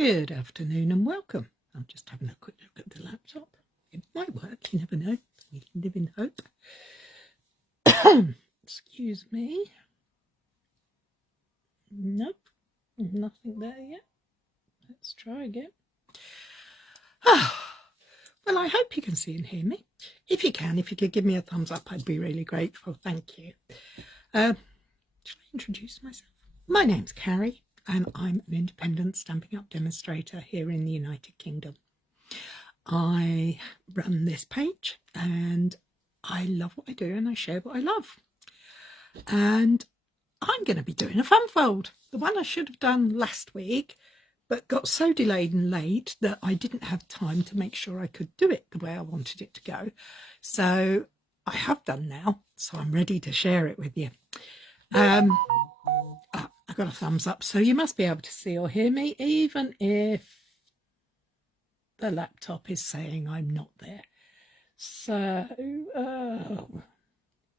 Good afternoon and welcome. I'm just having a quick look at the laptop. It might work, you never know. We live in hope. Excuse me. Nope, nothing there yet. Let's try again. Well, I hope you can see and hear me. If you can, if you could give me a thumbs up, I'd be really grateful. Thank you. Shall I introduce myself? My name's Cary, and I'm an independent Stampin' Up demonstrator here in the United Kingdom. I run this page and I love what I do and I share what I love. And I'm going to be doing a fun fold. The one I should have done last week, but got so delayed and late that I didn't have time to make sure I could do it the way I wanted it to go. So I have done now, so I'm ready to share it with you. I got a thumbs up, so you must be able to see or hear me, even if the laptop is saying I'm not there. So,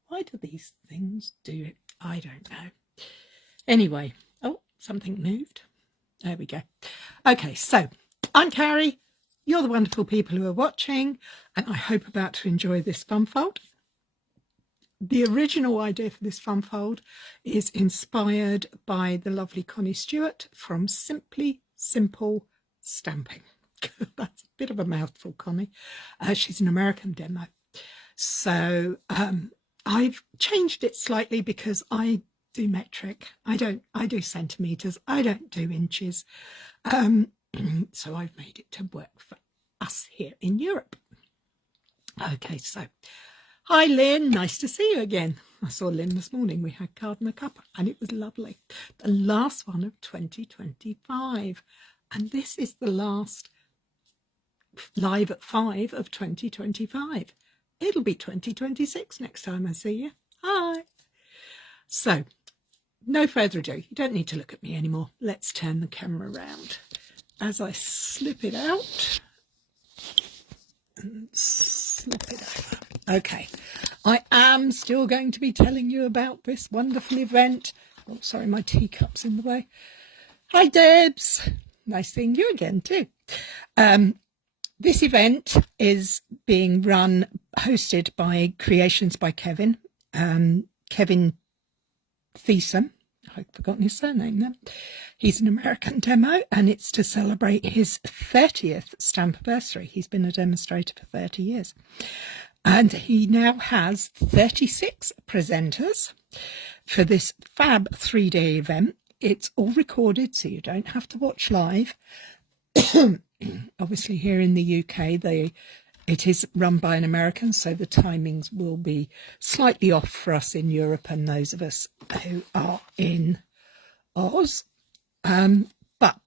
why do these things do it? I don't know. Anyway, oh, something moved. There we go. Okay, so I'm Cary. You're the wonderful people who are watching, and I hope about to enjoy this fun fold. The original idea for this fun fold is inspired by the lovely Connie Stewart from Simply Simple Stamping. That's a bit of a mouthful, Connie. She's an American demo. So I've changed it slightly because I do metric. I do centimetres. I don't do inches. So I've made it to work for us here in Europe. Okay, so hi Lynn, nice to see you again. I saw Lynn this morning. We had card and a cup and it was lovely. The last one of 2025. And this is the last live at 5 of 2025. It'll be 2026 next time I see you. Hi. So, no further ado. You don't need to look at me anymore. Let's turn the camera around as I slip it out and slip it over. Okay, I am still going to be telling you about this wonderful event. Oh, sorry, my teacup's in the way. Hi, Debs. Nice seeing you again, too. This event is being hosted by Creations by Kevin. Kevin Thiessen. I've forgotten his surname then. He's an American demo, and it's to celebrate his 30th Stampiversary. He's been a demonstrator for 30 years. And he now has 36 presenters for this fab 3-day event. It's all recorded, so you don't have to watch live. Obviously, here in the UK, it is run by an American, so the timings will be slightly off for us in Europe and those of us who are in Oz. But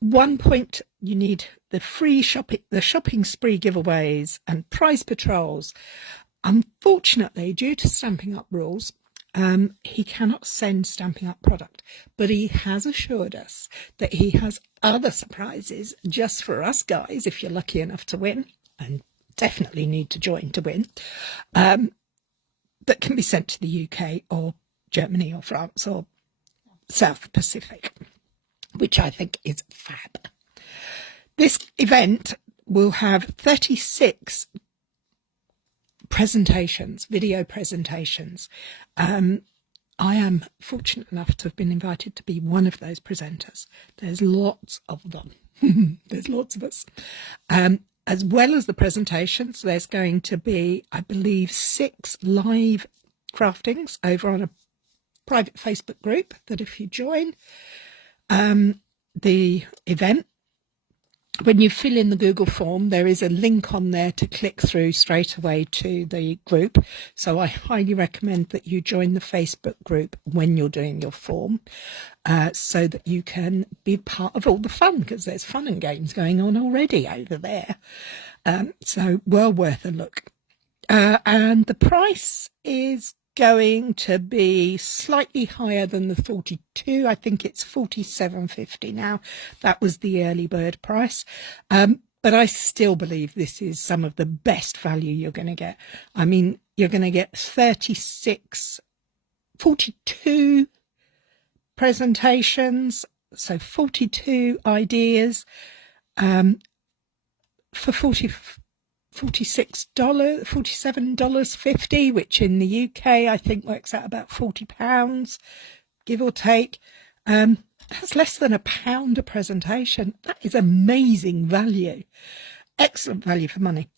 one point, you need the free shopping, the shopping spree giveaways and prize patrols. Unfortunately, due to Stampin' Up rules, he cannot send Stampin' Up product, but he has assured us that he has other surprises just for us guys, if you're lucky enough to win, and definitely need to join to win, that can be sent to the UK or Germany or France or South Pacific, which I think is fab. This event will have 36 presentations, video presentations. I am fortunate enough to have been invited to be one of those presenters. There's lots of them. There's lots of us. As well as the presentations, there's going to be, I believe, 6 live craftings over on a private Facebook group that if you join the event, when you fill in the Google form, there is a link on there to click through straight away to the group. So I highly recommend that you join the Facebook group when you're doing your form, so that you can be part of all the fun, because there's fun and games going on already over there. So well worth a look. And the price is going to be slightly higher than the 42. I think it's $47.50 now. That was the early bird price. But I still believe this is some of the best value you're going to get. I mean, you're going to get 42 presentations So 42 ideas for $47.50, which in the UK I think works out about £40, give or take. That's less than £1 a presentation. That is amazing value. Excellent value for money.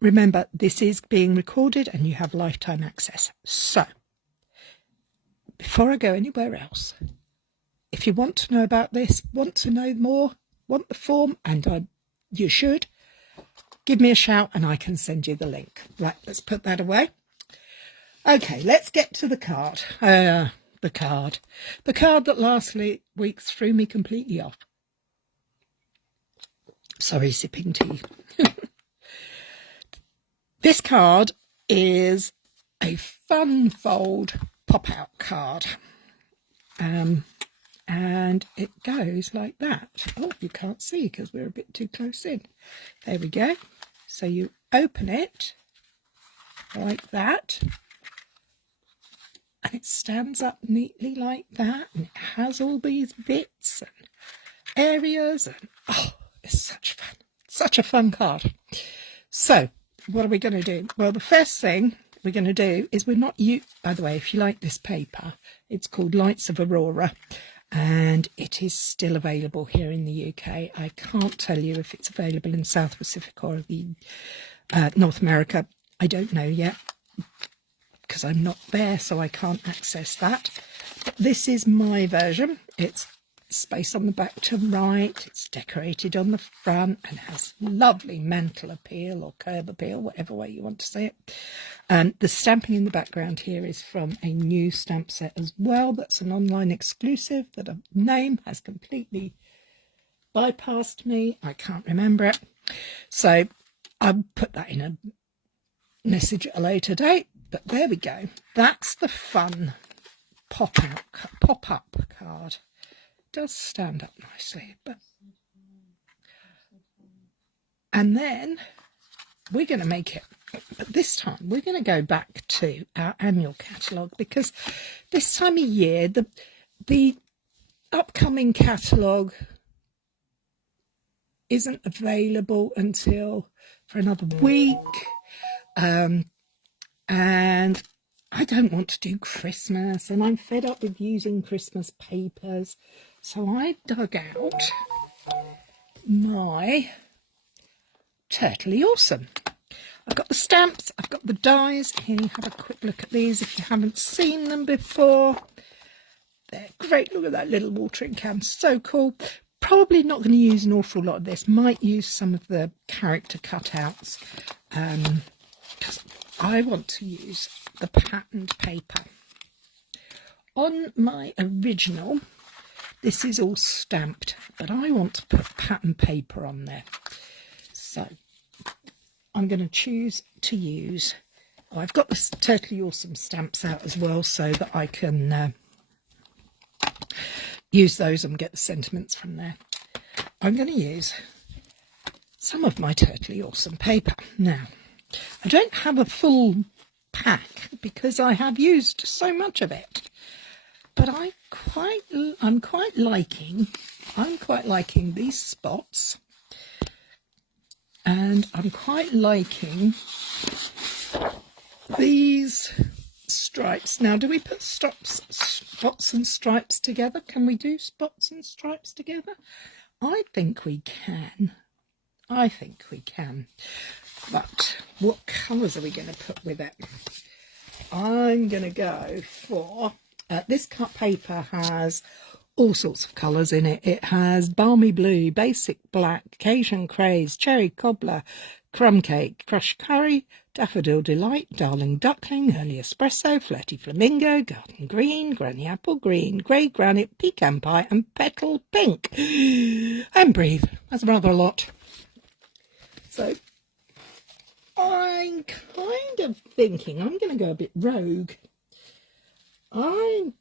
Remember, this is being recorded and you have lifetime access. So, before I go anywhere else, if you want to know about this, want to know more, want the form, and you should, give me a shout and I can send you the link. Right, let's put that away. Okay, let's get to the card. The card that last week threw me completely off. Sorry, sipping tea. This card is a fun fold pop-out card. And it goes like that. Oh, you can't see because we're a bit too close in. There we go. So you open it like that. And it stands up neatly like that. And it has all these bits and areas. And oh, it's such fun. Such a fun card. So, what are we going to do? Well, the first thing we're going to do is by the way, if you like this paper, it's called Lights of Aurora. And it is still available here in the UK. I can't tell you if it's available in South Pacific or the North America. I don't know yet because I'm not there, so I can't access that. But this is my version. It's space on the back to write. It's decorated on the front and has lovely mantle appeal or curb appeal, whatever way you want to say it. The stamping in the background here is from a new stamp set as well. That's an online exclusive that a name has completely bypassed me. I can't remember it. So I'll put that in a message at a later date. But there we go. That's the fun pop-up card. Does stand up nicely, and then we're going to make it, but this time we're going to go back to our annual catalogue, because this time of year the upcoming catalogue isn't available until for another week, and I don't want to do Christmas, and I'm fed up with using Christmas papers. So I dug out my Turtley Awesome. I've got the stamps, I've got the dies. Here, have a quick look at these if you haven't seen them before. They're great. Look at that little watering can, so cool. Probably not going to use an awful lot of this. Might use some of the character cutouts because I want to use the patterned paper. On my original, this is all stamped, but I want to put pattern paper on there. So I'm going to choose to use, I've got the Turtley Awesome stamps out as well so that I can use those and get the sentiments from there. I'm going to use some of my Turtley Awesome paper. Now, I don't have a full pack because I have used so much of it. But I'm quite liking these spots, and I'm quite liking these stripes. Now, do we put spots and stripes together? Can we do spots and stripes together? I think we can. But what colours are we going to put with it? I'm going to go for... this cut paper has all sorts of colours in it. It has balmy blue, basic black, Cajun craze, cherry cobbler, crumb cake, crushed curry, daffodil delight, darling duckling, early espresso, flirty flamingo, garden green, granny apple green, grey granite, pecan pie and petal pink. And breathe. That's rather a lot. So I'm kind of thinking I'm going to go a bit rogue. I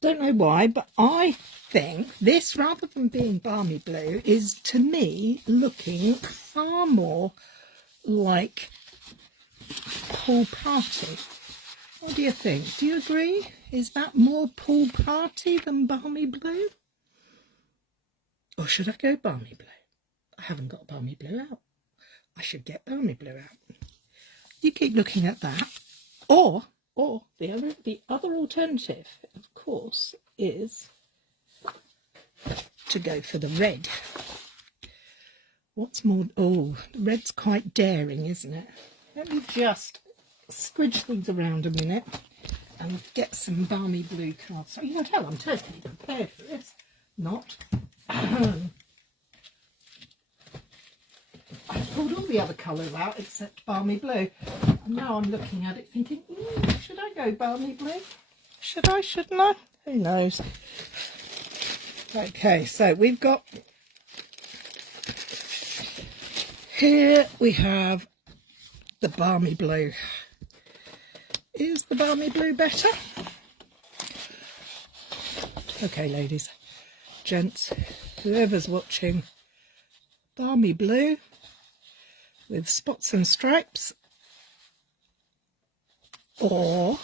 don't know why, but I think this, rather than being balmy blue, is to me looking far more like pool party. What do you think? Do you agree? Is that more pool party than balmy blue? Or should I go balmy blue? I haven't got balmy blue out. I should get balmy blue out. You keep looking at that. Or the other alternative, of course, is to go for the red. What's more? Oh, the red's quite daring, isn't it? Let me just squidge things around a minute and get some balmy blue cards. So you can tell I'm totally prepared for this. Not. I pulled all the other colours out except balmy blue. And now I'm looking at it thinking, should I go balmy blue? Should I, shouldn't I? Who knows? Okay, so we've got... Here we have the balmy blue. Is the balmy blue better? Okay, ladies, gents, whoever's watching, balmy blue with spots and stripes, or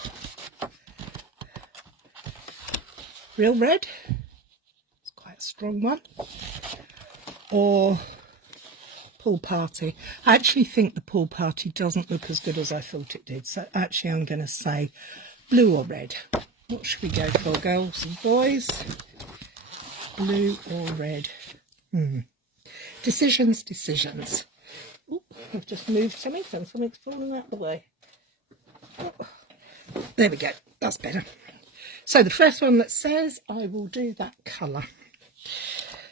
real red, it's quite a strong one, or pool party. I actually think the pool party doesn't look as good as I thought it did, so actually I'm going to say blue or red. What should we go for, girls and boys? Blue or red? Decisions. Ooh, I've just moved something and something's fallen out of the way. Oh, there we go, that's better. So the first one that says I will do that colour.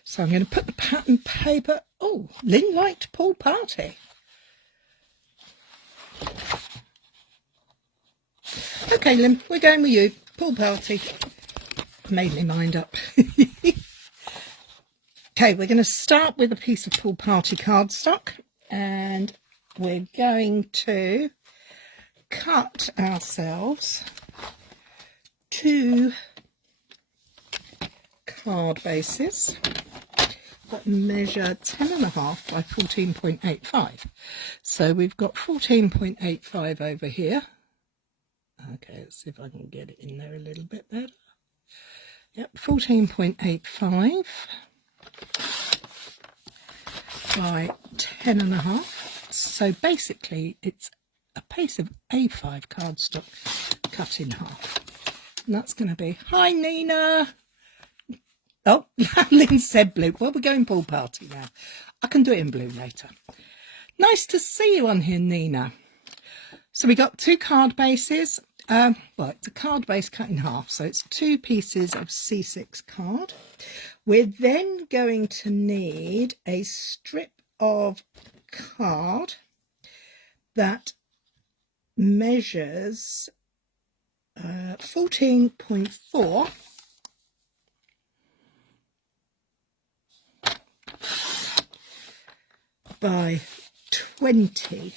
So I'm going to put the pattern paper. Oh, Lynn liked pool party. Okay, Lynn, we're going with you. Pool party. Made my mind up. Okay, we're going to start with a piece of pool party cardstock, and we're going to cut ourselves 2 card bases that measure 10.5 by 14.85. So we've got 14.85 over here. Okay, let's see if I can get it in there a little bit better. Yep, 14.85 by 10.5. So basically it's a piece of A5 cardstock cut in half. And that's going to be, hi Nina. Oh, Lynn said blue. Well, we're going pool party now. I can do it in blue later. Nice to see you on here, Nina. So we got 2 card bases. Well, it's a card base cut in half, so it's 2 pieces of C6 card. We're then going to need a strip of card that measures 14.4 by 20.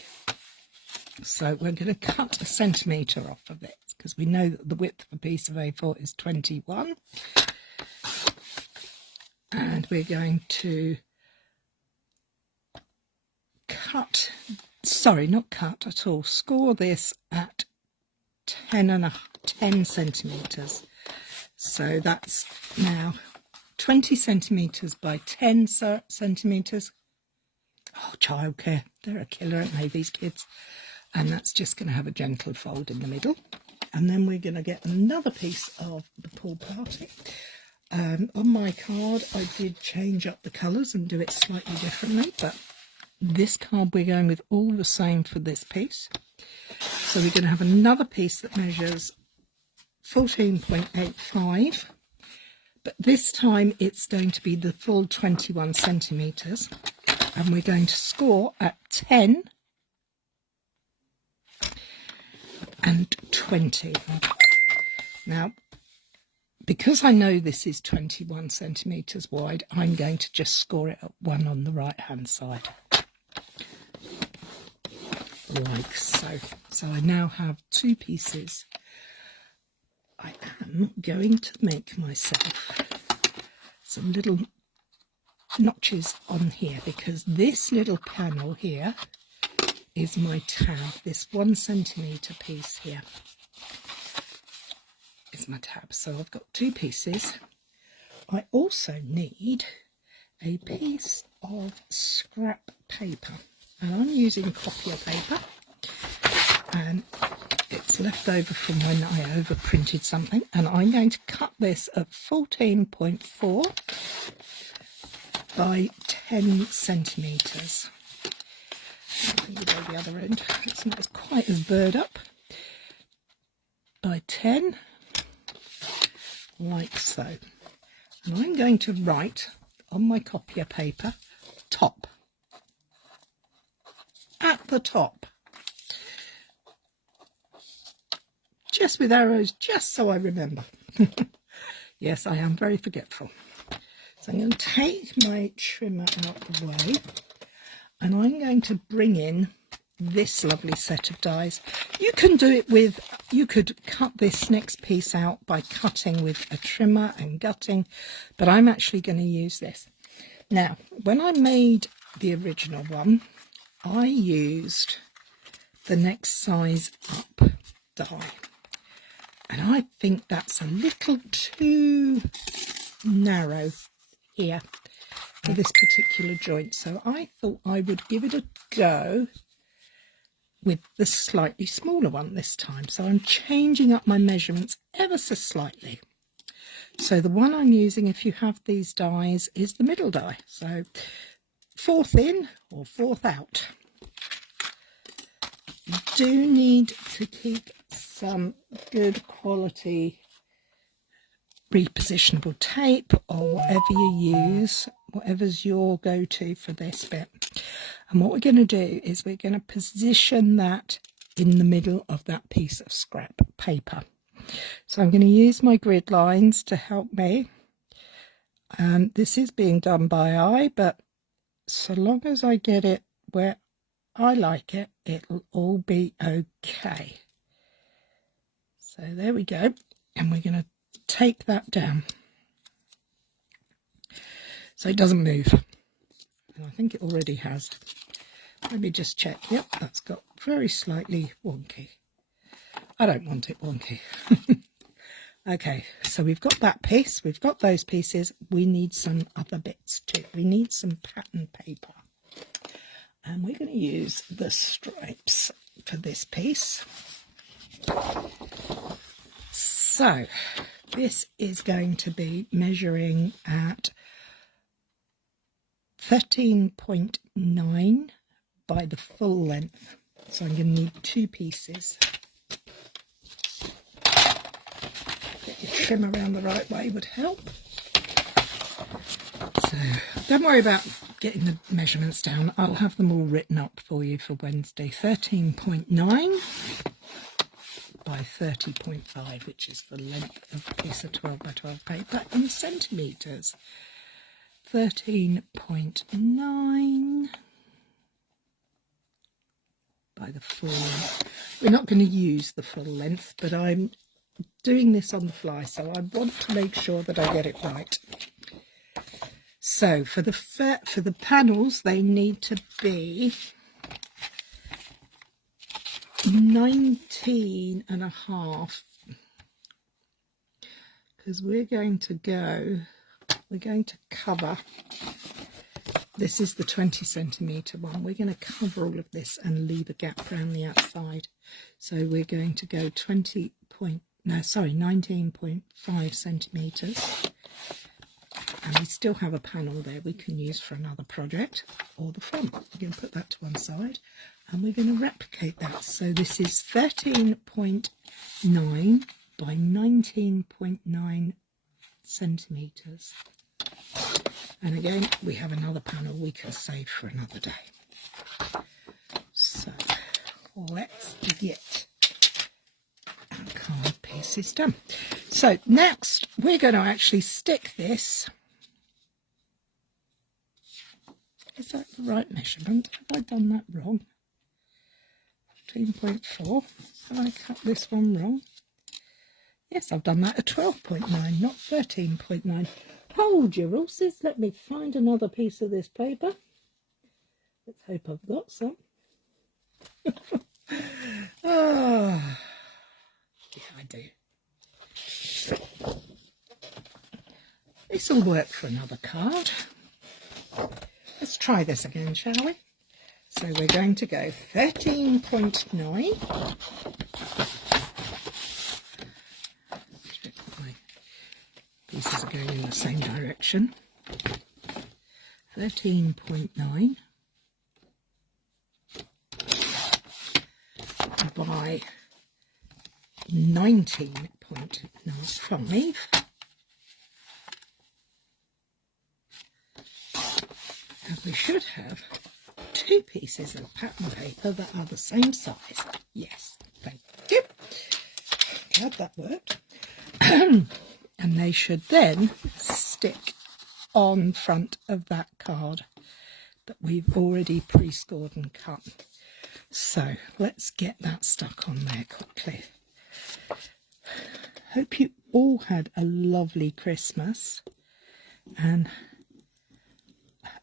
So we're going to cut 1 centimetre off of it because we know that the width of a piece of A4 is 21. And we're going to score this at 10 centimetres. So that's now 20 centimetres by 10 centimetres. Oh, childcare, they're a killer, aren't they, these kids? And that's just going to have a gentle fold in the middle. And then we're going to get another piece of the pool party. On my card, I did change up the colours and do it slightly differently, but this card we're going with all the same for this piece. So we're going to have another piece that measures 14.85, but this time it's going to be the full 21 centimetres, and we're going to score at 10 and 20. Now, because I know this is 21 centimetres wide, I'm going to just score it at 1 on the right hand side, like so. So I now have 2 pieces. I am going to make myself some little notches on here, because this little panel here is my tab. This 1 centimetre piece here is my tab. So I've got 2 pieces. I also need a piece of scrap paper, and I'm using copier paper, and it's left over from when I overprinted something, and I'm going to cut this at 14.4 by 10 centimetres. You go the other end, it's not quite as burred up, by 10, like so. And I'm going to write on my copier paper, top, at the top, just with arrows, just so I remember. Yes, I am very forgetful. So I'm going to take my trimmer out of the way, and I'm going to bring in this lovely set of dies. You can do it with, you could cut this next piece out by cutting with a trimmer and gutting, but I'm actually going to use this. Now, when I made the original one, I used the next size up die, and I think that's a little too narrow here for this particular joint, so I thought I would give it a go with the slightly smaller one this time. So I'm changing up my measurements ever so slightly. So the one I'm using, if you have these dies, is the middle die. So 4th in or 4th out. You do need to keep some good quality repositionable tape or whatever you use, whatever's your go-to for this bit. And what we're going to do is we're going to position that in the middle of that piece of scrap paper. So I'm going to use my grid lines to help me. This is being done by eye, but so long as I get it where I like it, it'll all be okay. So there we go. And we're going to take that down so it doesn't move. And I think it already has. Let me just check. Yep, that's got very slightly wonky. I don't want it wonky. Okay, so we've got that piece, we've got those pieces. We need some other bits too. We need some pattern paper, and we're going to use the stripes for this piece. So this is going to be measuring at 13.9 by the full length. So I'm going to need 2 pieces. Get your trim around the right way would help. So don't worry about getting the measurements down. I'll have them all written up for you for Wednesday. 13.9 by 30.5, which is the length of a piece of 12 by 12 paper in centimetres. 13.9 by the full length. We're not going to use the full length, but I'm doing this on the fly, so I want to make sure that I get it right. So for the panels, they need to be 19.5, because we're going to cover, this is the 20 centimetre one, we're going to cover all of this and leave a gap around the outside. So we're going to go 19.5 centimetres, and we still have a panel there we can use for another project, or the front. We're going to put that to one side, and we're going to replicate that. So this is 13.9 by 19.9 centimetres. And again, we have another panel we can save for another day. So let's get our card pieces done. So next, we're going to actually stick this. Is that the right measurement? Have I done that wrong? 14.4. Have I cut this one wrong? Yes, I've done that at 12.9, not 13.9. Hold your horses. Let me find another piece of this paper. Let's hope I've got some. Oh, yeah, I do. This will work for another card. Let's try this again, shall we? So we're going to go 13.9. Pieces are going in the same direction. 13.9 by 19.95. And we should have 2 pieces of pattern paper that are the same size. Yes, thank you. Glad that worked. And they should then stick on front of that card that we've already pre-scored and cut. So let's get that stuck on there quickly. Hope you all had a lovely Christmas and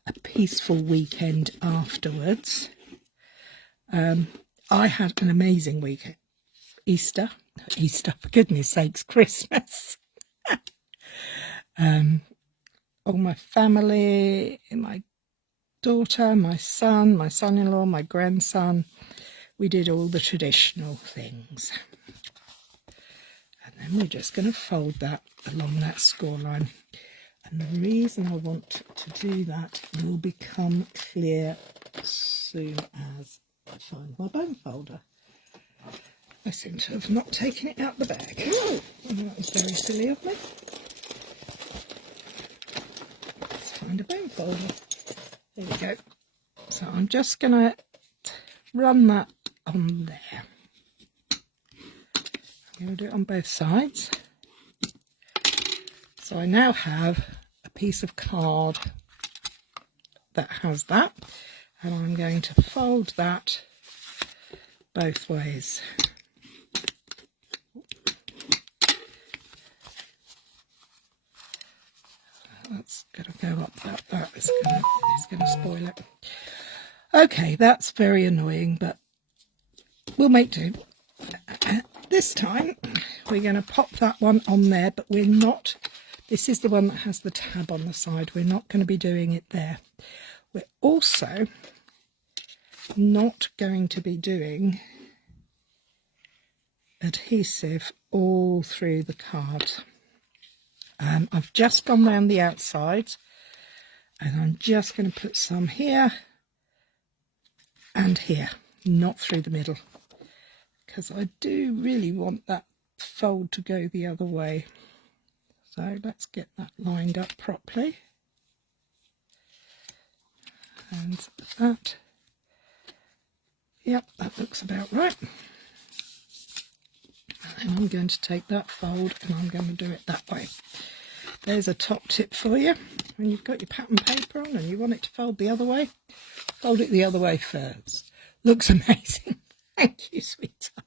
a peaceful weekend afterwards. I had an amazing weekend. Easter, for goodness sakes, Christmas. All my family, my daughter, my son, my son-in-law, my grandson, we did all the traditional things. And then we're just going to fold that along that score line. And the reason I want to do that will become clear as soon as I find my bone folder. I seem to have not taken it out the bag. Ooh, that was very silly of me. Let's find a bone folder. There we go. So I'm just going to run that on there. I'm going to do it on both sides. So I now have a piece of card that has that, and I'm going to fold that both ways. That's going to go up that is going to spoil it. Okay, that's very annoying, but we'll make do. This time we're going to pop that one on there, but we're not. This is the one that has the tab on the side. We're not going to be doing it there. We're also not going to be doing adhesive all through the card. I've just gone round the outside, and I'm just going to put some here and here, not through the middle, because I do really want that fold to go the other way. So let's get that lined up properly. And that, yep, that looks about right. And I'm going to take that fold and I'm going to do it that way. There's a top tip for you. When you've got your pattern paper on and you want it to fold the other way, fold it the other way first. Looks amazing. Thank you, sweetheart.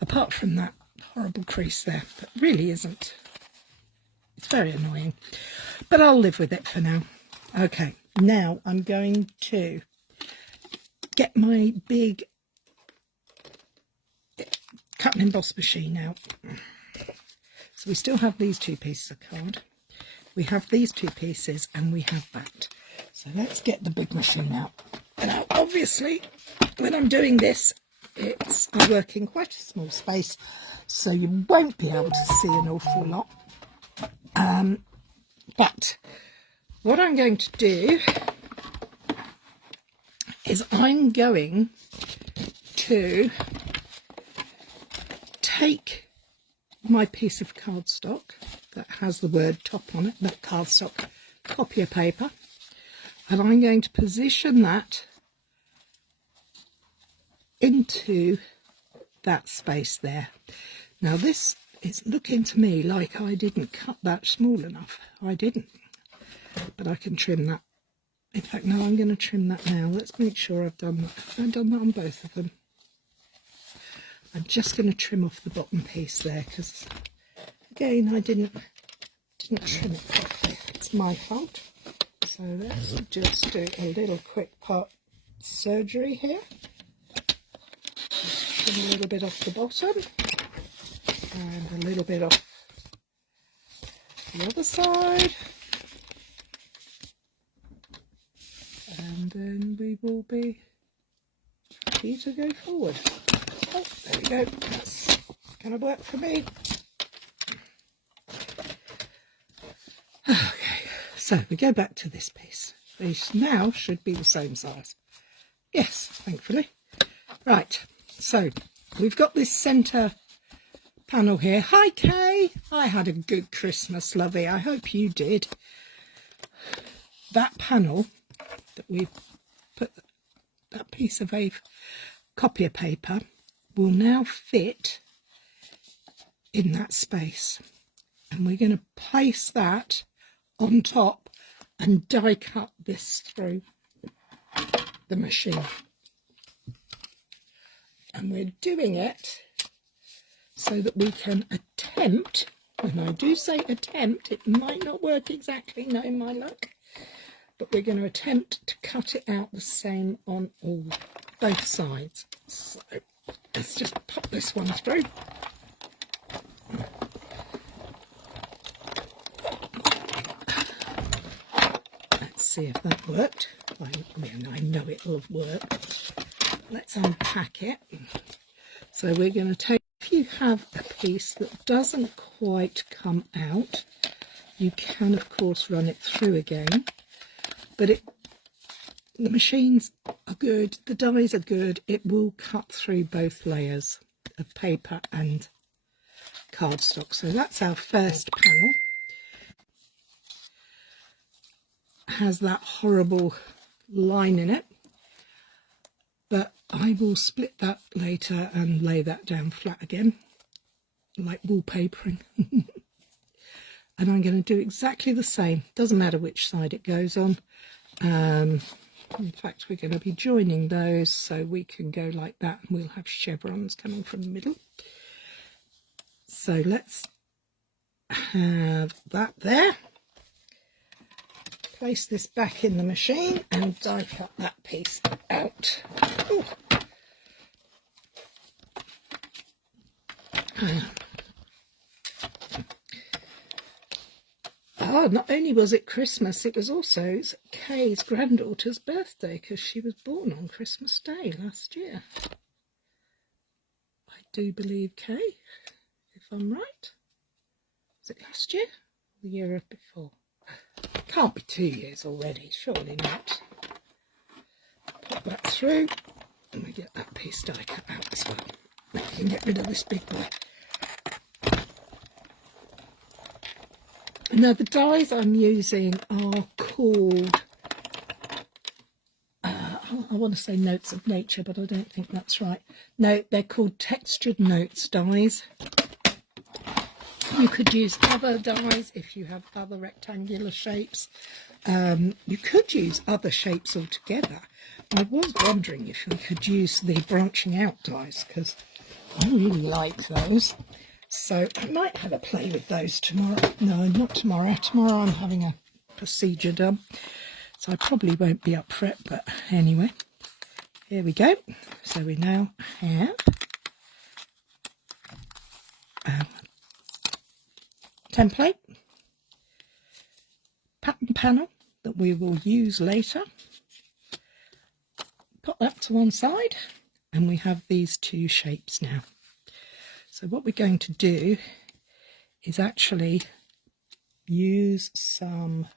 Apart from that horrible crease there, that really isn't. It's very annoying, but I'll live with it for now. Okay, now I'm going to get my big cut and emboss machine out. So we still have these 2 pieces of card. We have these 2 pieces and we have that. So let's get the big machine out. Now, obviously, when I'm doing this, I work in quite a small space, so you won't be able to see an awful lot. But what I'm going to do is I'm going to take my piece of cardstock that has the word top on it, that cardstock copier paper, and I'm going to position that into that space there. Now this is looking to me like I didn't cut that small enough. I didn't, but I can trim that. In fact, no, I'm going to trim that now. Let's make sure I've done that. I've done that on both of them. I'm just going to trim off the bottom piece there because, again, I didn't trim it properly. It's my fault. So let's just do a little quick part surgery here. Just trim a little bit off the bottom and a little bit off the other side. then we will be ready to go forward. Oh, there we go. That's going to work for me. Okay, so we go back to this piece. This now should be the same size. Yes, thankfully. Right, so we've got this centre panel here. Hi, Kay. I had a good Christmas, lovey. I hope you did. That panel that we've put, that piece of copier paper, will now fit in that space. And we're going to place that on top and die cut this through the machine. And we're doing it so that we can attempt, and I do say attempt, it might not work exactly, no my luck, but we're going to attempt to cut it out the same on both sides. So let's just pop this one through. Let's see if that worked. I know it'll have worked. Let's unpack it. So we're going to take, if you have a piece that doesn't quite come out, you can of course run it through again, but the machines are good, the dies are good, it will cut through both layers of paper and cardstock. So that's our first panel. Has that horrible line in it, but I will split that later and lay that down flat again, like wallpapering. And I'm going to do exactly the same. Doesn't matter which side it goes on. In fact, we're going to be joining those so we can go like that, and we'll have chevrons coming from the middle. So let's have that there. Place this back in the machine and die cut that piece out. Ooh. Not only was it Christmas, it was also Kay's granddaughter's birthday, because she was born on Christmas Day last year. I do believe, Kay, if I'm right. Was it last year? Or the year before? Can't be 2 years already, surely not. Pop that through, and we get that piece die cut out as well. We can get rid of this big boy. Now the dies I'm using are called, I want to say Notes of Nature, but I don't think that's right. No, they're called Textured Notes dies. You could use other dies if you have other rectangular shapes. You could use other shapes altogether. I was wondering if we could use the branching out dies, because I really like those. So I might have a play with those tomorrow. No, not tomorrow. Tomorrow I'm having a procedure done, so I probably won't be up for it. But anyway, here we go. So we now have template pattern panel that we will use later. Put that to one side, and we have these two shapes now. So what we're going to do is actually use some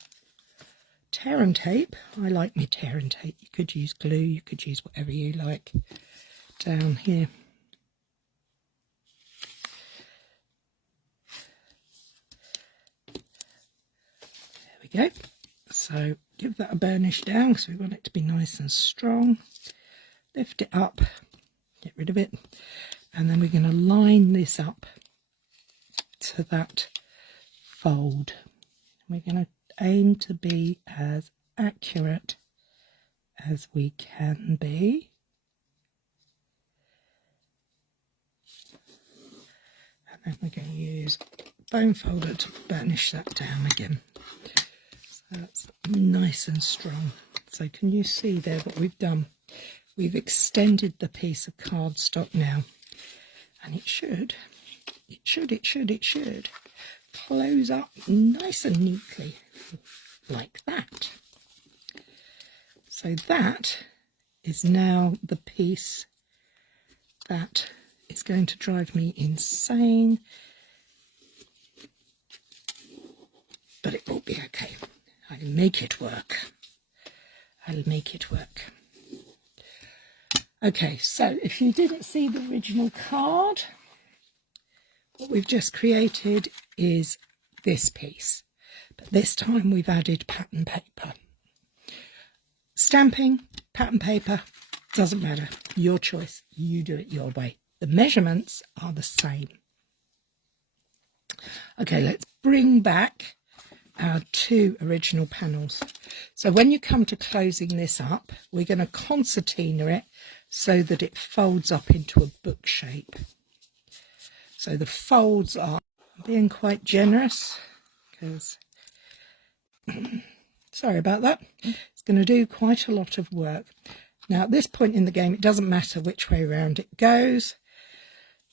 tear and tape. I like my tear and tape. You could use glue, you could use whatever you like down here. There we go. So give that a burnish down because we want it to be nice and strong. Lift it up, get rid of it. And then we're going to line this up to that fold. We're going to aim to be as accurate as we can be. And then we're going to use bone folder to burnish that down again. So that's nice and strong. So can you see there what we've done? We've extended the piece of cardstock now. And it should close up nice and neatly, like that. So So that is now the piece that is going to drive me insane. But it will be okay. I'll make it work. I'll make it work. Okay, so if you didn't see the original card, what we've just created is this piece. But this time we've added pattern paper. Stamping, pattern paper, doesn't matter. Your choice. You do it your way. The measurements are the same. Okay, let's bring back our 2 original panels. So when you come to closing this up, we're going to concertina it so that it folds up into a book shape. So the folds are being quite generous because, sorry about that, it's going to do quite a lot of work. Now at this point in the game, it doesn't matter which way around it goes.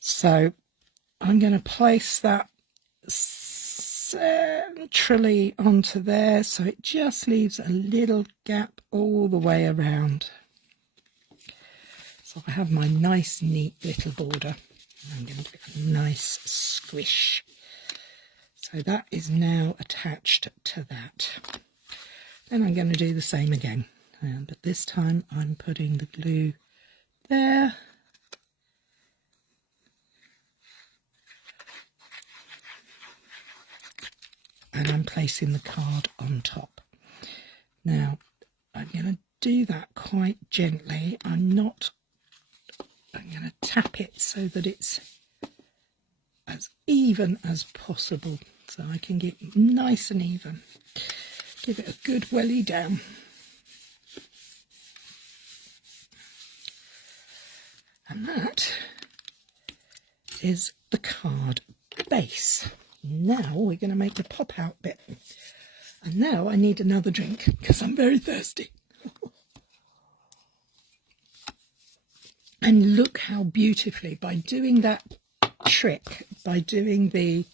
So I'm going to place that centrally onto there, so it just leaves a little gap all the way around. So I have my nice neat little border. I'm going to give it a nice squish. So that is now attached to that. Then I'm going to do the same again, but this time I'm putting the glue there. And I'm placing the card on top. Now, I'm going to do that quite gently. I'm going to tap it so that it's as even as possible, so I can get nice and even. Give it a good welly down. And that is the card base. Now we're going to make the pop out bit. And now I need another drink because I'm very thirsty. And look how beautifully, by doing that trick, by doing the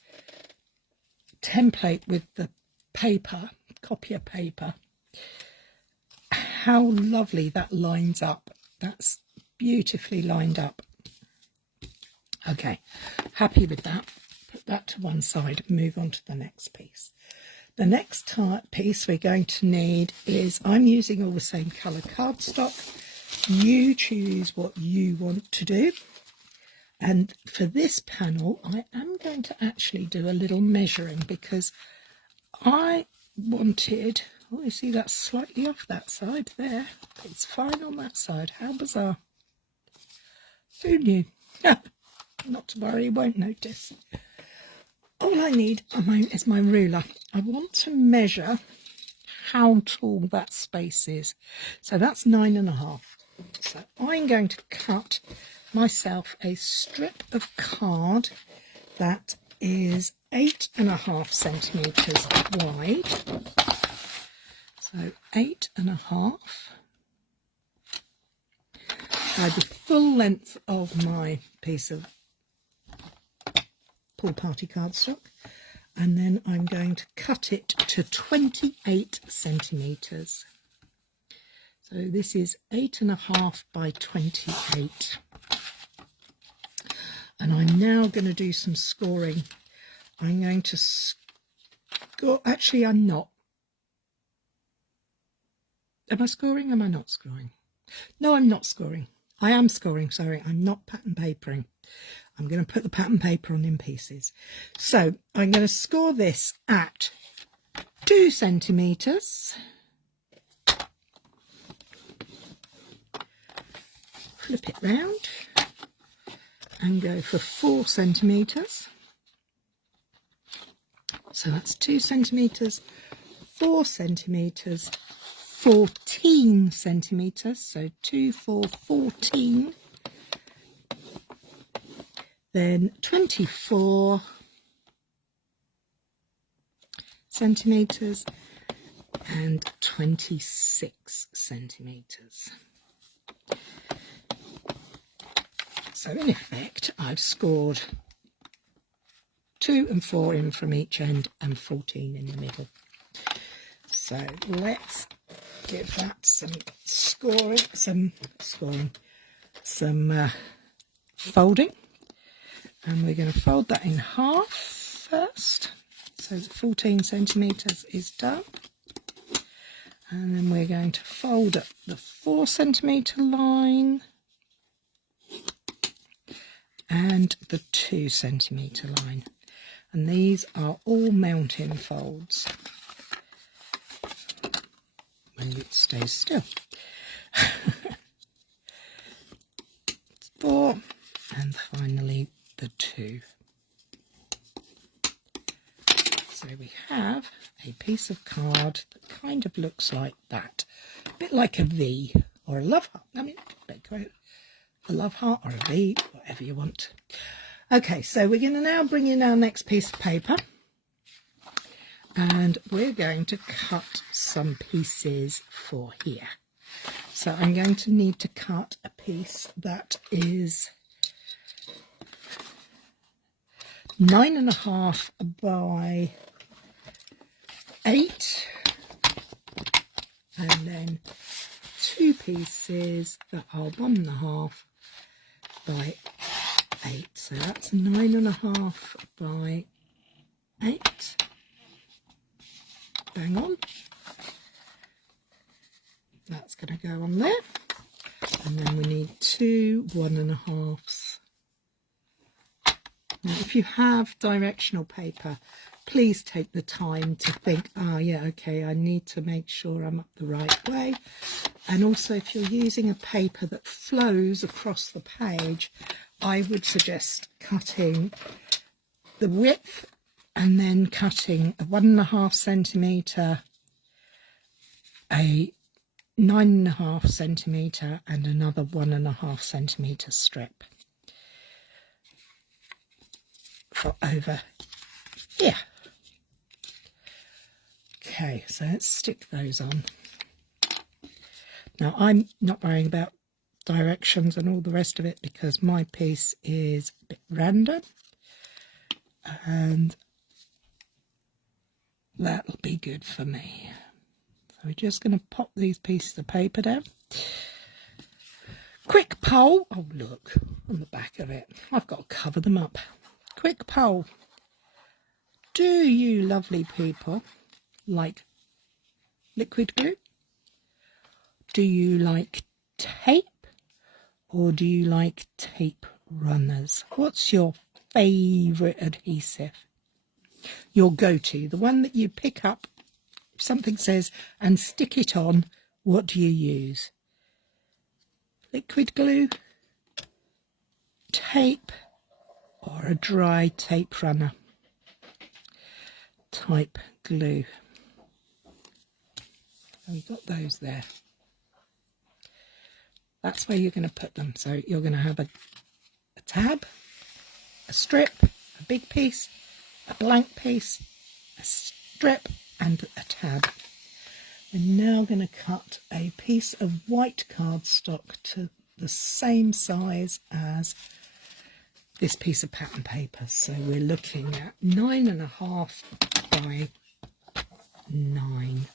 template with the paper, copier paper, how lovely that lines up. That's beautifully lined up. Okay, happy with that. Put that to one side and move on to the next piece. The next piece we're going to need is, I'm using all the same colour cardstock. You choose what you want to do. And for this panel, I am going to actually do a little measuring because I wanted, oh, you see that's slightly off that side there. It's fine on that side. How bizarre. Who knew? Not to worry, you won't notice. All I need is my ruler. I want to measure how tall that space is. So that's 9.5. So I'm going to cut myself a strip of card that is 8.5 centimetres wide. So 8.5. Now the full length of my piece of pool party cardstock, and then I'm going to cut it to 28 centimetres. So this is 8.5 by 28. And I'm now going to do some scoring. I'm going to score, actually I'm not. Am I scoring? Am I not scoring? No, I'm not scoring. I am scoring, sorry, I'm not pattern papering. I'm going to put the pattern paper on in pieces. So I'm going to score this at 2 centimetres. Flip it round and go for 4 centimetres. So that's 2 centimetres, 4 centimetres, 14 centimetres. So 2, 4, 14. Then 24 centimetres and 26 centimetres. So in effect, I've scored 2 and 4 in from each end and 14 in the middle. So let's give that some folding. And we're going to fold that in half first. So the 14 centimetres is done. And then we're going to fold up the 4 centimetre line and the 2 centimetre line. And these are all mounting folds. When it stays still. 4 and finally the 2. So we have a piece of card that kind of looks like that. A bit like a V or a love heart. I mean, a love heart or a V, whatever you want. Okay, so we're going to now bring in our next piece of paper. And we're going to cut some pieces for here. So I'm going to need to cut a piece that is 9.5 by 8, and then 2 pieces that are 1.5 by 8. So that's 9.5 by 8. Bang on. That's going to go on there. And then we need 2 1.5s. Now, if you have directional paper, please take the time to think, oh yeah, okay, I need to make sure I'm up the right way. And also, if you're using a paper that flows across the page, I would suggest cutting the width and then cutting a 1.5 centimetre, a 9.5 centimetre and another 1.5 centimetre strip for over here. Okay, so let's stick those on. Now I'm not worrying about directions and all the rest of it because my piece is a bit random, and that'll be good for me. So we're just going to pop these pieces of paper down. Quick poll. Oh look, on the back of it. I've got to cover them up. Quick poll. Do you lovely people like liquid glue? Do you like tape? Or do you like tape runners? What's your favourite adhesive? Your go-to, the one that you pick up, if something says, and stick it on, what do you use? Liquid glue, tape, or a dry tape runner type glue? So we've got those there. That's where you're going to put them. So you're going to have a tab, a strip, a big piece, a blank piece, a strip and a tab. We're now going to cut a piece of white cardstock to the same size as this piece of pattern paper. So we're looking at 9.5 by 9.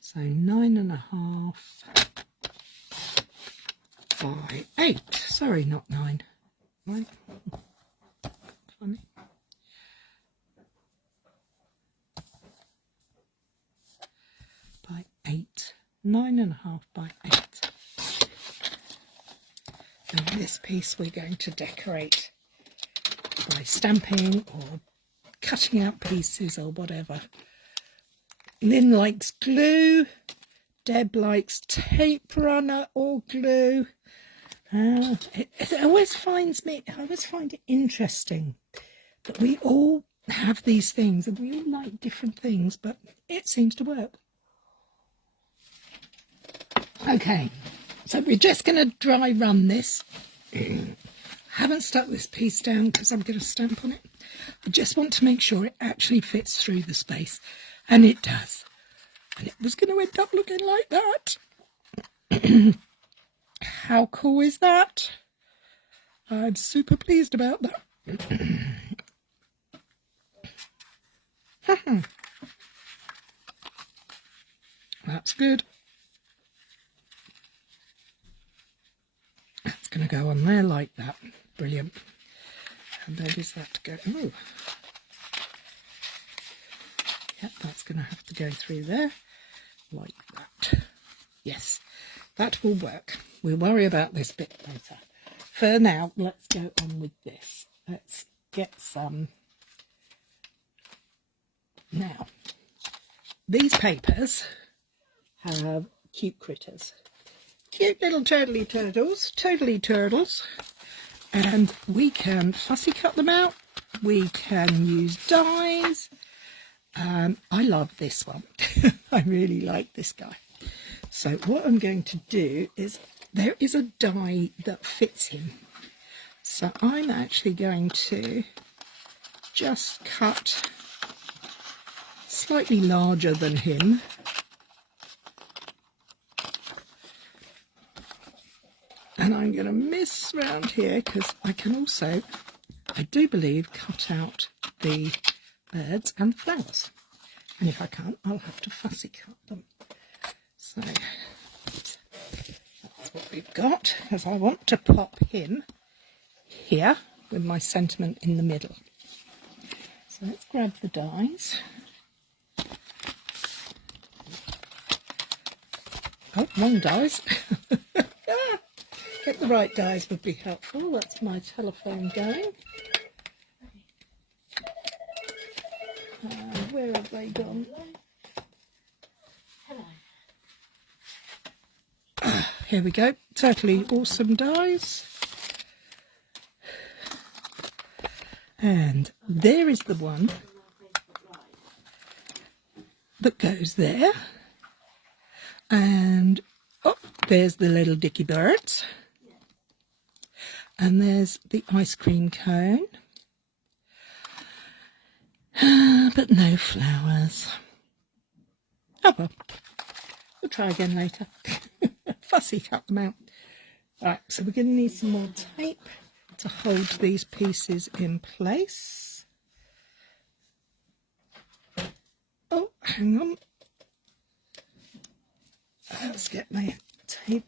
So 9.5 by 8. Sorry, not 9. Right. Funny. By 8. 9.5 by 8. And this piece we're going to decorate by stamping or cutting out pieces or whatever. Lynn likes glue. Deb likes tape runner or glue. It always finds me, I always find it interesting that we all have these things and we all like different things, but it seems to work. Okay, so we're just going to dry run this. Haven't stuck this piece down because I'm going to stamp on it. I just want to make sure it actually fits through the space, and it does. And it was going to end up looking like that. How cool is that? I'm super pleased about that. That's good. going to go on there like that. Brilliant. And where does that go? Oh, yeah, that's going to have to go through there like that. Yes, that will work. We'll worry about this bit later. For now, let's go on with this. Let's get some. Now, these papers have cute critters. Cute little turtly turtles. And we can fussy cut them out. We can use dies. I love this one. I really like this guy. So what I'm going to do is, there is a die that fits him. So I'm actually going to just cut slightly larger than him. And I'm going to miss round here because I can also, I do believe, cut out the birds and the flowers. And if I can't, I'll have to fussy cut them. So that's what we've got, because I want to pop him here with my sentiment in the middle. So let's grab the dies. Oh, wrong dies. Get the right dies would be helpful. That's my telephone going. Where have they gone? Here we go. Totally awesome dies. And there is the one that goes there. And oh, there's the little dicky birds. And there's the ice cream cone. But no flowers. Oh well, we'll try again later. Fussy cut them out. Right, so we're going to need some more tape to hold these pieces in place. Oh, hang on. Let's get my tape.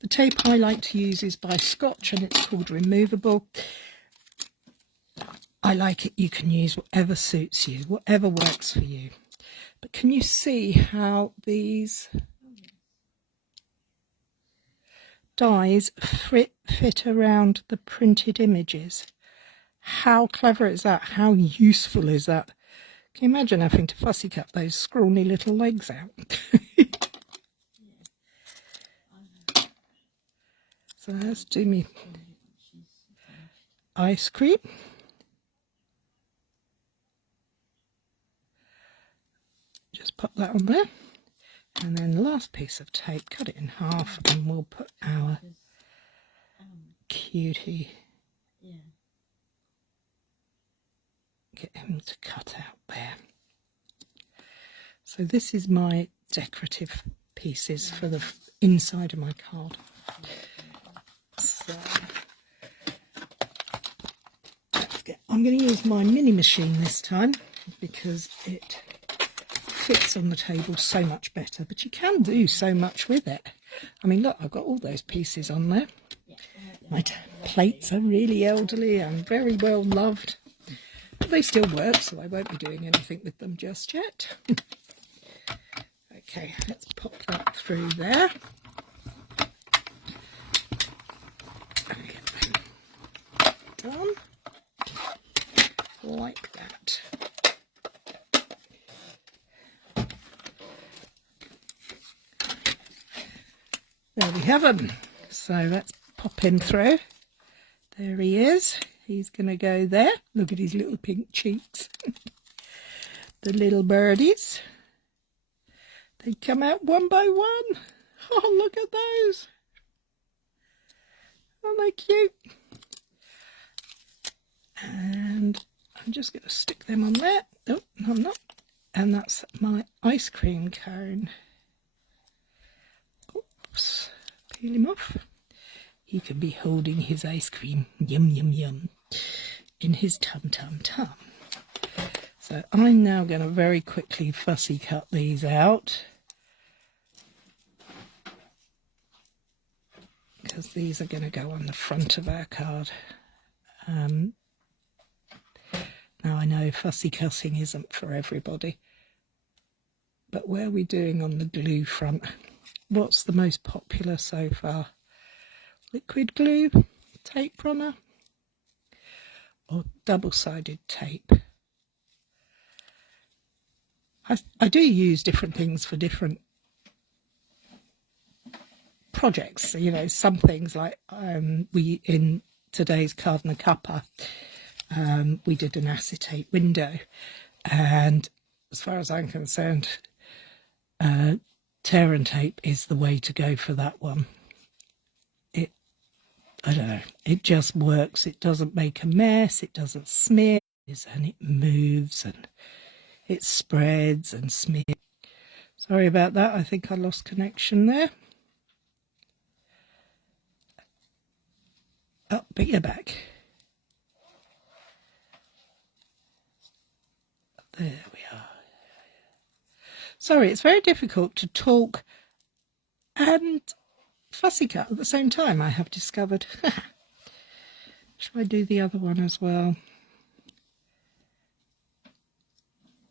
The tape I like to use is by Scotch and it's called removable. I like it. You can use whatever suits you, whatever works for you. But can you see how these dies fit around the printed images? How clever is that? How useful is that? Can you imagine having to fussy cut those scrawny little legs out? So let's do me ice cream. Just pop that on there. And then the last piece of tape, cut it in half, and we'll put our cutie. Get him to cut out there. So this is my decorative pieces for the inside of my card. So I'm going to use my mini machine this time because it fits on the table so much better, but you can do so much with it. I mean, look, I've got all those pieces on there. My plates are really elderly and very well loved, but they still work, so I won't be doing anything with them just yet. Okay, let's pop that through there. Done like that. There we have him. So let's pop him through. There he is. He's going to go there. Look at his little pink cheeks. The little birdies. They come out one by one. Oh, look at those. Aren't they cute? And I'm just going to stick them on there. Oh, no, I'm not. And that's my ice cream cone. Oops. Peel him off. He can be holding his ice cream. Yum, yum, yum. In his tum-tum-tum. So I'm now going to very quickly fussy cut these out. because these are going to go on the front of our card. Now I know fussy cutting isn't for everybody, but where are we doing on the glue front? What's the most popular so far? Liquid glue, tape runner, or double-sided tape? I do use different things for different projects. You know, some things like we in today's card and the cuppa, we did an acetate window, and as far as I'm concerned, tear and tape is the way to go for that one. I don't know, it just works. It doesn't make a mess, it doesn't smear, and it moves and it spreads and smears. Sorry about that, I think I lost connection there. Oh, but you're back. There we are. Sorry, it's very difficult to talk and fussy cut at the same time, I have discovered. Shall I do the other one as well?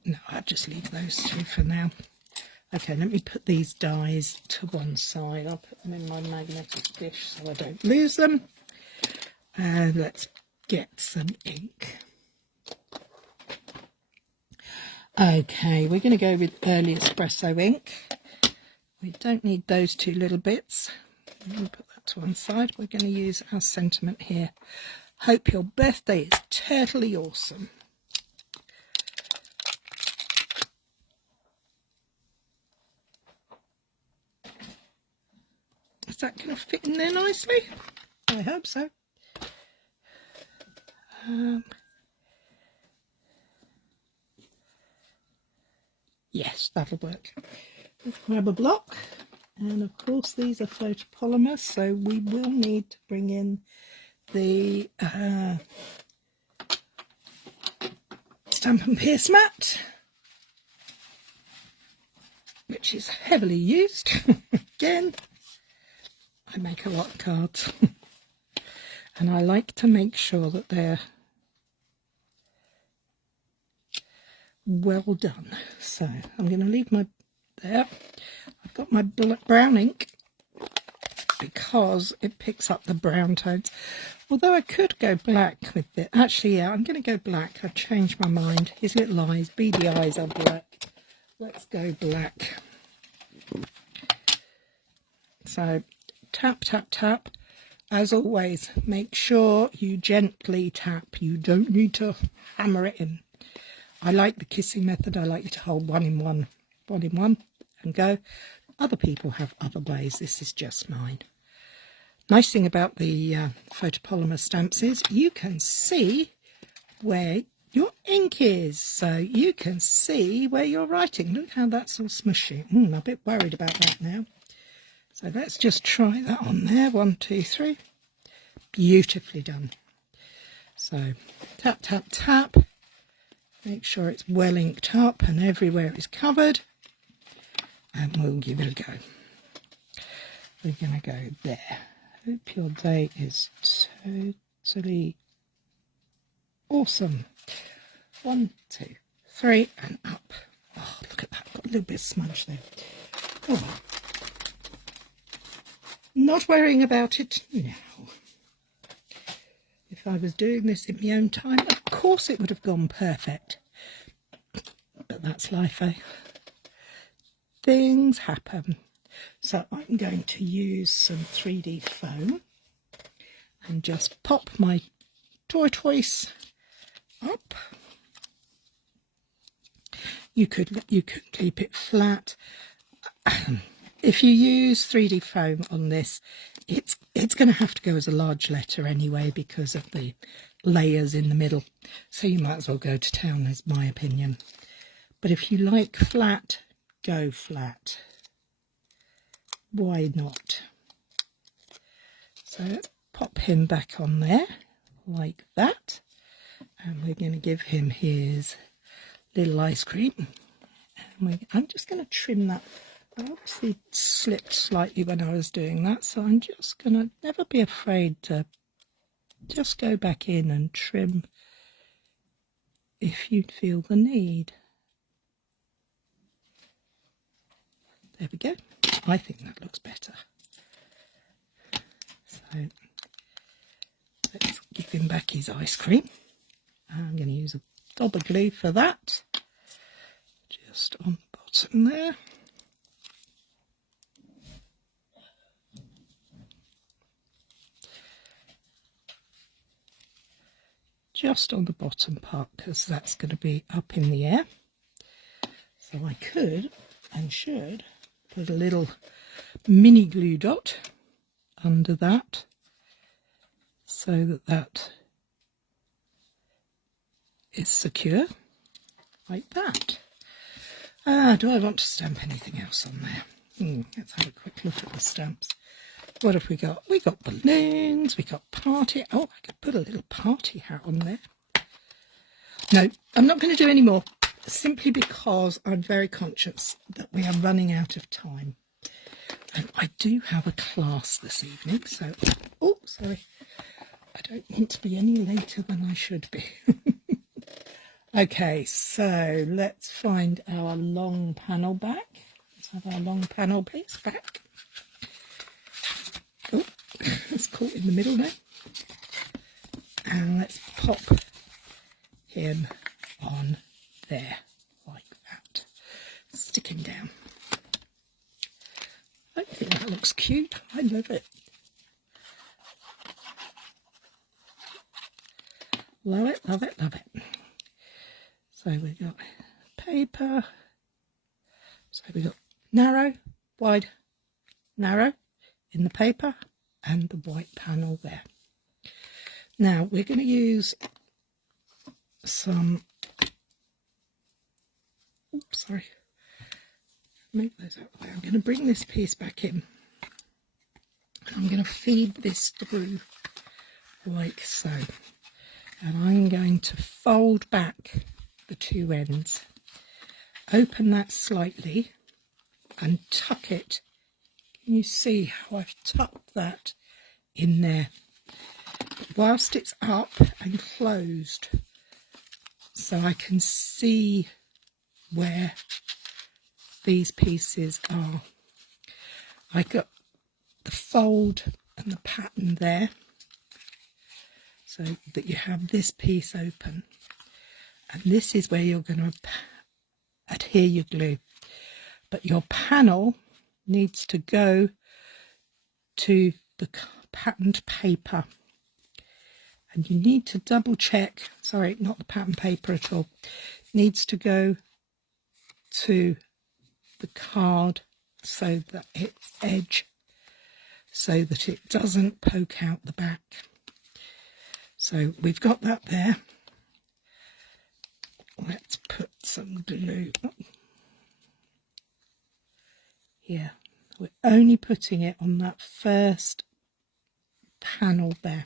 No, I'll just leave those two for now. Okay, let me put these dies to one side. I'll put them in my magnetic dish so I don't lose them. And let's get some ink. Okay, we're going to go with early espresso ink. We don't need those two little bits. I'm going to put that to one side. We're going to use our sentiment here. Hope your birthday is totally awesome. Is that going to fit in there nicely? I hope so. Yes, that'll work. Let's grab a block. And of course these are photopolymers, so we will need to bring in the Stamp and Pierce mat, which is heavily used. Again, I make a lot of cards and I like to make sure that they're well done. So I'm going to leave my there. I've got my brown ink because it picks up the brown tones. Although I could go black with it. Actually, yeah, I'm going to go black. I've changed my mind. His little eyes, beady eyes are black. Let's go black. So tap, tap, tap. As always, make sure you gently tap. You don't need to hammer it in. I like the kissing method. I like you to hold one in one and go. Other people have other ways. This is just mine. Nice thing about the photopolymer stamps is you can see where your ink is. So you can see where you're writing. Look how that's all smushy. I'm a bit worried about that now. So let's just try that on there. 1, 2, 3. Beautifully done. So tap, tap, tap. Make sure it's well inked up and everywhere is covered. And we'll give it a go. We're going to go there. Hope your day is totally awesome. 1, 2, 3 and up. Oh, look at that. Got a little bit of smudge there. Oh. Not worrying about it now. If I was doing this in my own time, of course it would have gone perfect. But that's life, eh? Things happen. So I'm going to use some 3D foam and just pop my tortoise up. You could keep it flat. If you use 3D foam on this, it's going to have to go as a large letter anyway because of the layers in the middle. So you might as well go to town, is my opinion. But if you like flat, go flat. Why not? So let's pop him back on there like that. And we're going to give him his little ice cream. And I'm just going to trim that I obviously slipped slightly when I was doing that, so I'm just going to never be afraid to just go back in and trim if you feel the need. There we go. I think that looks better. So let's give him back his ice cream. I'm going to use a dob of glue for that. Just on the bottom there. Just on the bottom part, because that's going to be up in the air. So I could and should put a little mini glue dot under that, so that that is secure, like that. Do I want to stamp anything else on there? Let's have a quick look at the stamps. What have we got? We got balloons, we got party. Oh, I could put a little party hat on there. No, I'm not going to do any more, simply because I'm very conscious that we are running out of time. And I do have a class this evening, so, oh, sorry. I don't want to be any later than I should be. Okay, so let's find our long panel back. Let's have our long panel piece back. Oh, it's caught in the middle there. And let's pop him on there, like that. Stick him down. I think that looks cute. I love it. Love it, love it, love it. So we've got paper. So we've got narrow, wide, narrow in the paper, and the white panel there. Now we're going to use some, oops, sorry, move those out of the way. I'm going to bring this piece back in, and I'm going to feed this through like so, and I'm going to fold back the two ends, open that slightly and tuck it. Can you see how I've tucked that in there? But whilst it's up and closed, so I can see where these pieces are. I got the fold and the pattern there, so that you have this piece open, and this is where you're going to adhere your glue, but your panel needs to go to the patterned paper, and you need to double check, sorry, not the pattern paper at all, it needs to go to the card so that it's edge, so that it doesn't poke out the back. So we've got that there. Let's put some glue here. We're only putting it on that first panel there.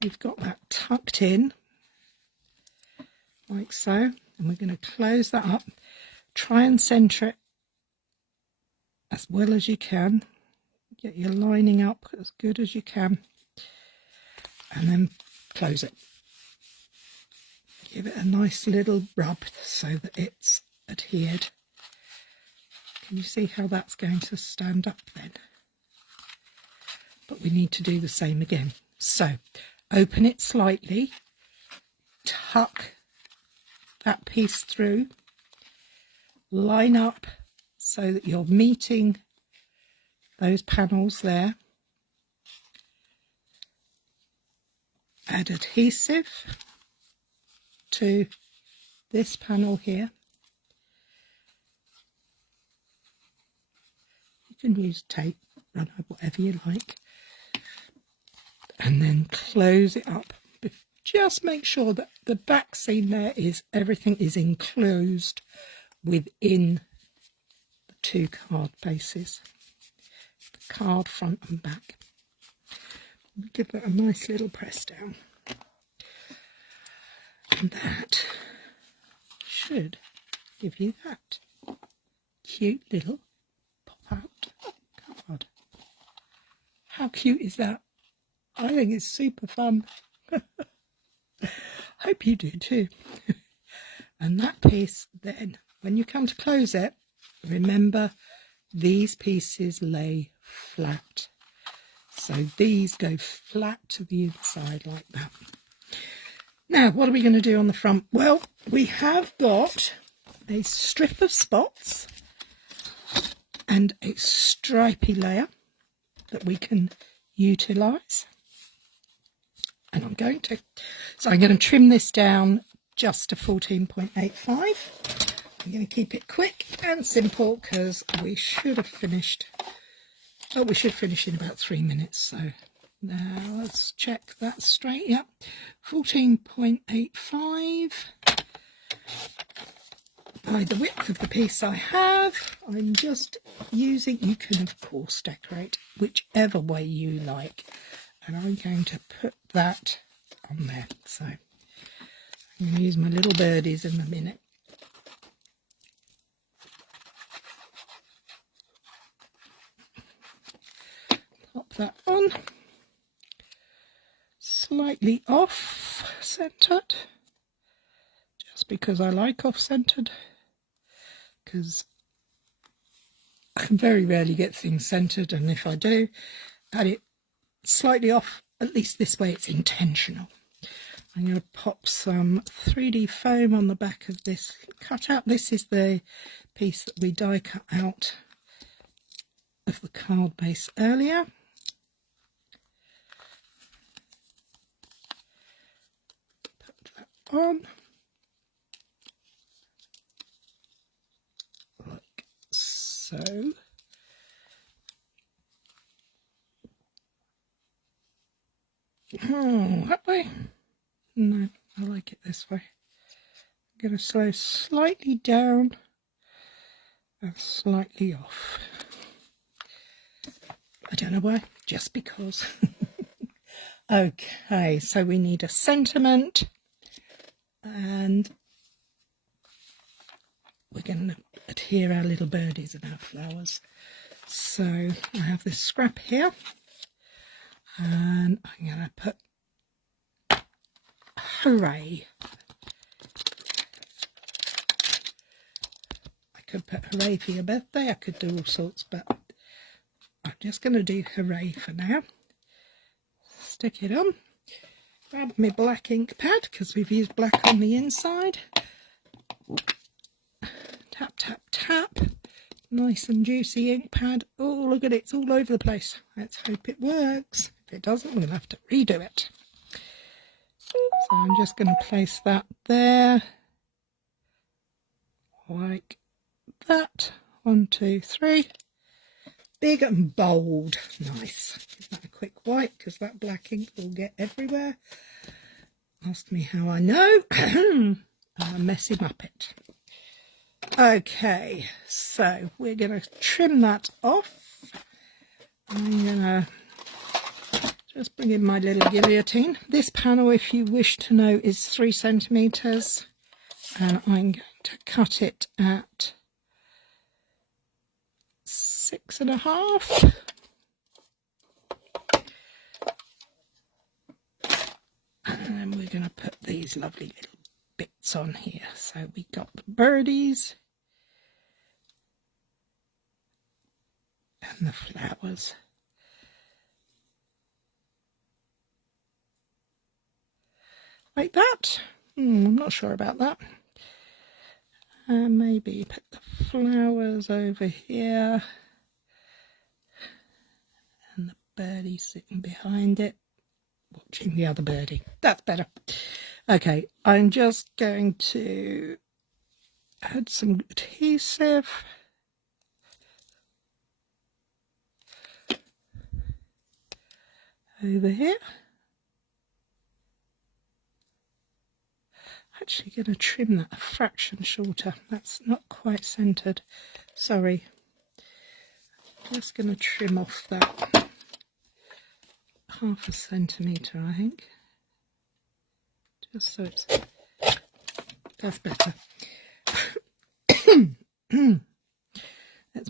We've got that tucked in like so, and we're going to close that up. Try and centre it as well as you can. Get your lining up as good as you can, and then close it. Give it a nice little rub so that it's adhered. Can you see how that's going to stand up then? But we need to do the same again. So open it slightly, tuck that piece through, line up so that you're meeting those panels there. Add adhesive to this panel here. You can use tape, runner, whatever you like, and then close it up. Just make sure that the back seam there is, everything is enclosed within the two card bases, the card front and back. Give that a nice little press down. And that should give you that cute little pop out card. How cute is that? I think it's super fun. Hope you do too. And that piece then, when you come to close it, remember these pieces lay flat. So these go flat to the inside like that. Now, what are we going to do on the front? Well, we have got a strip of spots and a stripy layer that we can utilise. And I'm going to trim this down just to 14.85. I'm going to keep it quick and simple because we should have finished. Oh, we should finish in about 3 minutes. So now let's check that straight. Yep, 14.85 by the width of the piece I have. I'm just using, you can of course decorate whichever way you like. And I'm going to put that on there. So I'm going to use my little birdies in a minute. Pop that on. Slightly off-centered. Just because I like off-centered. Because I can very rarely get things centered. And if I do, add it slightly off, at least this way it's intentional. I'm going to pop some 3D foam on the back of this cutout. This is the piece that we die cut out of the card base earlier. Put that on. Like so. Oh, that way? No, I like it this way. I'm going to slow slightly down and slightly off. I don't know why, just because. Okay, so we need a sentiment and we're going to adhere our little birdies and our flowers. So I have this scrap here. And I'm going to put hooray. I could put hooray for your birthday. I could do all sorts, but I'm just going to do hooray for now. Stick it on. Grab my black ink pad because we've used black on the inside. Tap, tap, tap. Nice and juicy ink pad. Oh, look at it. It's all over the place. Let's hope it works. If it doesn't, we'll have to redo it. So I'm just going to place that there. Like that. 1, 2, 3. Big and bold. Nice. Give that a quick wipe because that black ink will get everywhere. Ask me how I know. I'm a messy muppet. Okay, so we're going to trim that off. I'm going to just bring in my little guillotine. This panel, if you wish to know, is 3 centimetres. And I'm going to cut it at 6.5. And then we're going to put these lovely little bits on here. So we got the birdies and the flowers. Like that. I'm not sure about that. Maybe put the flowers over here and the birdie sitting behind it, watching the other birdie. That's better. Okay, I'm just going to add some adhesive. Over here. Actually going to trim that a fraction shorter. That's not quite centered. Sorry. Just going to trim off that 0.5 centimetre, I think. Just so it's... That's better.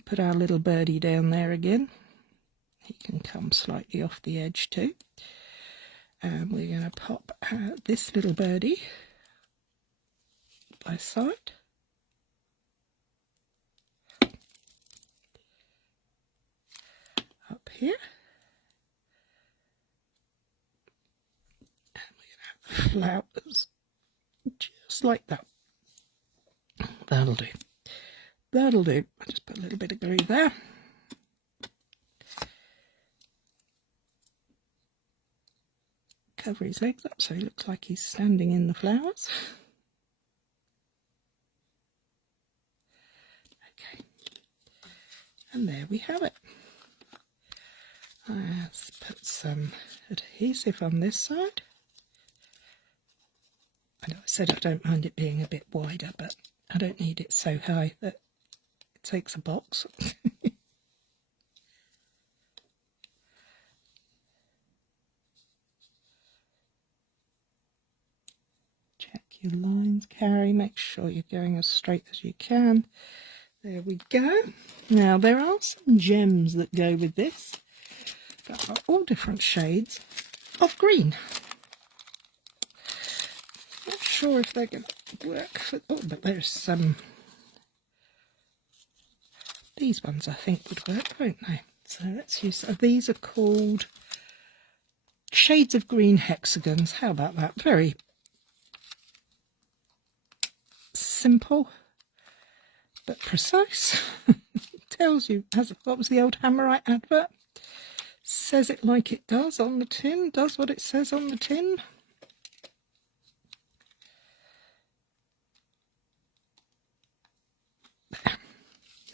put our little birdie down there again. He can come slightly off the edge too. And we're going to pop this little birdie by side. Up here. And we're going to have the flowers just like that. That'll do. That'll do. I'll just put a little bit of glue there. Cover his legs up so he looks like he's standing in the flowers. Okay. And there we have it. Let's put some adhesive on this side. I know I said I don't mind it being a bit wider, but I don't need it so high that it takes a box. Check your lines, Cary. Make sure you're going as straight as you can. There we go. Now, there are some gems that go with this that are all different shades of green. Not sure if they're going to work for... Oh, but there's some... These ones I think would work, won't they? So let's use... These are called shades of green hexagons. How about that? Very simple, but precise. Tells you, what was the old Hammerite advert? Says it like it does on the tin, does what it says on the tin.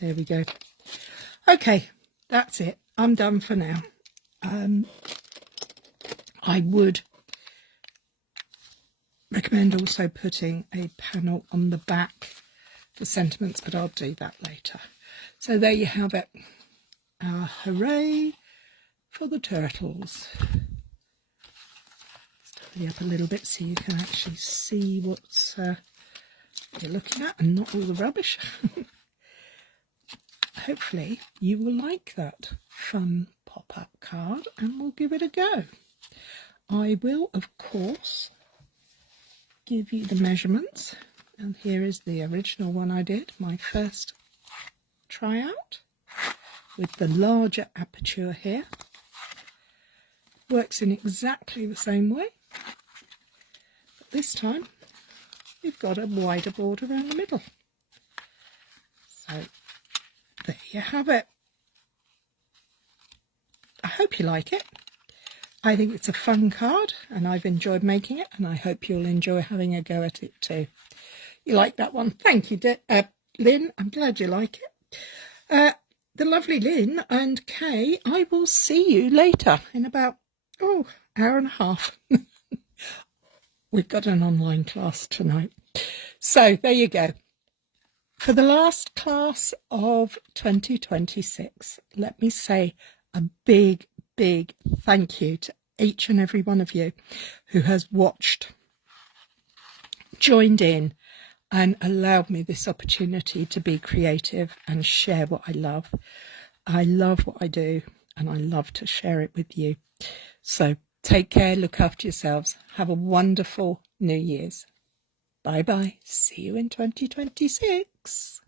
There we go. Okay, that's it. I'm done for now. I would recommend also putting a panel on the back for sentiments, but I'll do that later. So there you have it. Hooray for the turtles. Let's tidy up a little bit so you can actually see what you're looking at and not all the rubbish. Hopefully you will like that fun pop-up card and we'll give it a go. I will, of course, give you the measurements, and here is the original one I did, my first tryout, with the larger aperture here. Works in exactly the same way, but this time we've got a wider border around the middle. So there you have it. I hope you like it. I think it's a fun card and I've enjoyed making it, and I hope you'll enjoy having a go at it too. You like that one? Thank you, Lynn. I'm glad you like it. The lovely Lynn and Kay, I will see you later in about, hour and a half. We've got an online class tonight. So there you go. For the last class of 2026, let me say a big thank you to each and every one of you who has watched, joined in, and allowed me this opportunity to be creative and share what I love. I love what I do and I love to share it with you. So take care, look after yourselves, have a wonderful New Year's. Bye bye, see you in 2026.